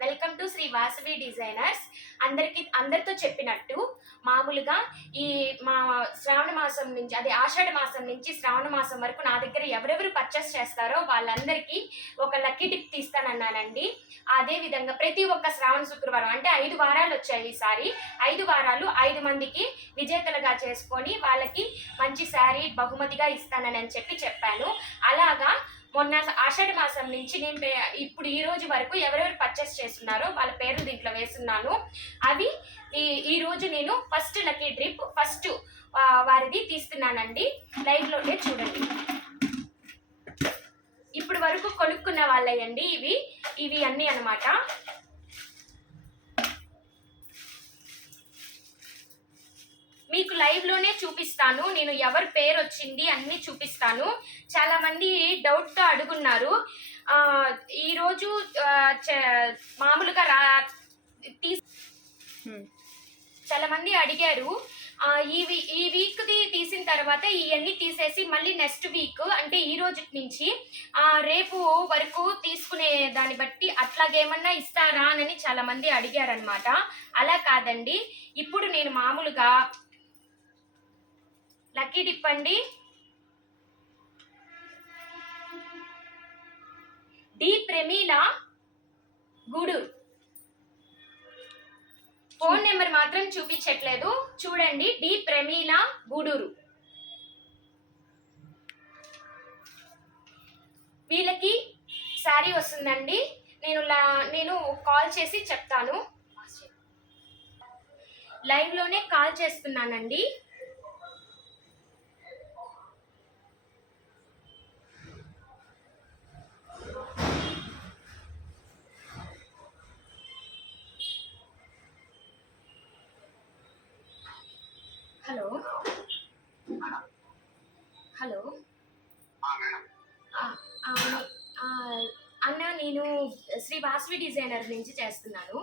Welcome to Sri Vasavi designers. అందరికి అందరితో చెప్పినట్టు మామూలుగా ఈ మా శ్రావణ మాసం నుంచి అదే ఆషాఢ మాసం నుంచి శ్రావణ మాసం వరకు నా దగ్గర ఎవరెవరు పర్చేస్ చేస్తారో వాళ్ళందరికీ ఒక లక్కీ టిప్ తీస్తానన్నానండి. అదే విధంగా ప్రతి ఒక్క శ్రావణ శుక్రవారం అంటే ఐదు వారాలు వచ్చాయి ఈసారి. ఐదు వారాలు ఐదు మందికి విజేతలుగా చేసుకొని వాళ్ళకి మంచి శారీ బహుమతిగా ఇస్తానని చెప్పి చెప్పాను. అలాగా మొన్న ఆషాఢ మాసం నుంచి నేను పే- ఇప్పుడు ఈ రోజు వరకు ఎవరెవరు పర్చేస్ చేస్తున్నారో వాళ్ళ పేర్లు దీంట్లో వేస్తున్నాను. అవి ఈ ఈ రోజు నేను ఫస్ట్ లక్కీ డ్రిప్ ఫస్ట్ వారిది తీస్తున్నానండి. లైవ్లోనే చూడండి. ఇప్పుడు వరకు కొనుక్కున్న వాళ్ళయండి ఇవి. ఇవి అన్నీ అనమాట మీకు లైవ్లోనే చూపిస్తాను. నేను ఎవరి పేరు వచ్చింది అన్ని చూపిస్తాను. చాలా మంది డౌట్తో అడుగున్నారు. ఆ, ఈ రోజు ఆ, చ- మామూలుగా రా తీ చాలా మంది అడిగారు. ఆ, ఈ ఈ వీక్ ది తీసిన తర్వాత ఇవన్నీ తీసేసి మళ్ళీ నెక్స్ట్ వీక్ అంటే ఈ రోజు నుంచి ఆ, రేపు వరకు తీసుకునే దాన్ని బట్టి అట్లాగేమన్నా ఇస్తారా అని చాలా మంది అడిగారనమాట అలా కాదండి. ఇప్పుడు నేను మామూలుగా లక్కీ డిప్ అండి. D Pramila Gudur phone number మాత్రం చూపించట్లేదు. చూడండి డి ప్రమీల గూడూరు. వీళ్ళకి శారీ వస్తుందండి. నేను లా- నేను కాల్ చేసి చెప్తాను. లైవ్లోనే కాల్ చేస్తున్నానండి. హలో. హలో. అన్న నేను శ్రీ వాసవి డిజైనర్ నుంచి చేస్తున్నాను.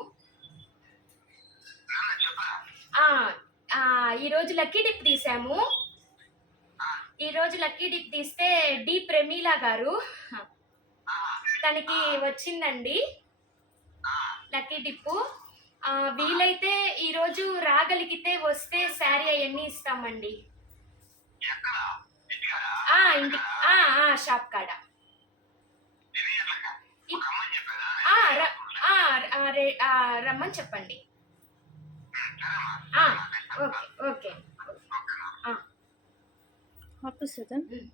ఈరోజు లక్కీ డిప్ తీసాము. ఈరోజు లక్కీ డిప్ తీస్తే డి ప్రమీల గారు తనకి వచ్చిందండి. Lucky dip. వీలైతే ఈరోజు రాగలిగితే వస్తే శారీ అవన్నీ ఇస్తామండి. ఆ, ఇంటి ఆ, ఆ, షాప్ కాడ. రమ్మని చెప్పండి. ఆ, ఓకే ఓకే. సుధన్.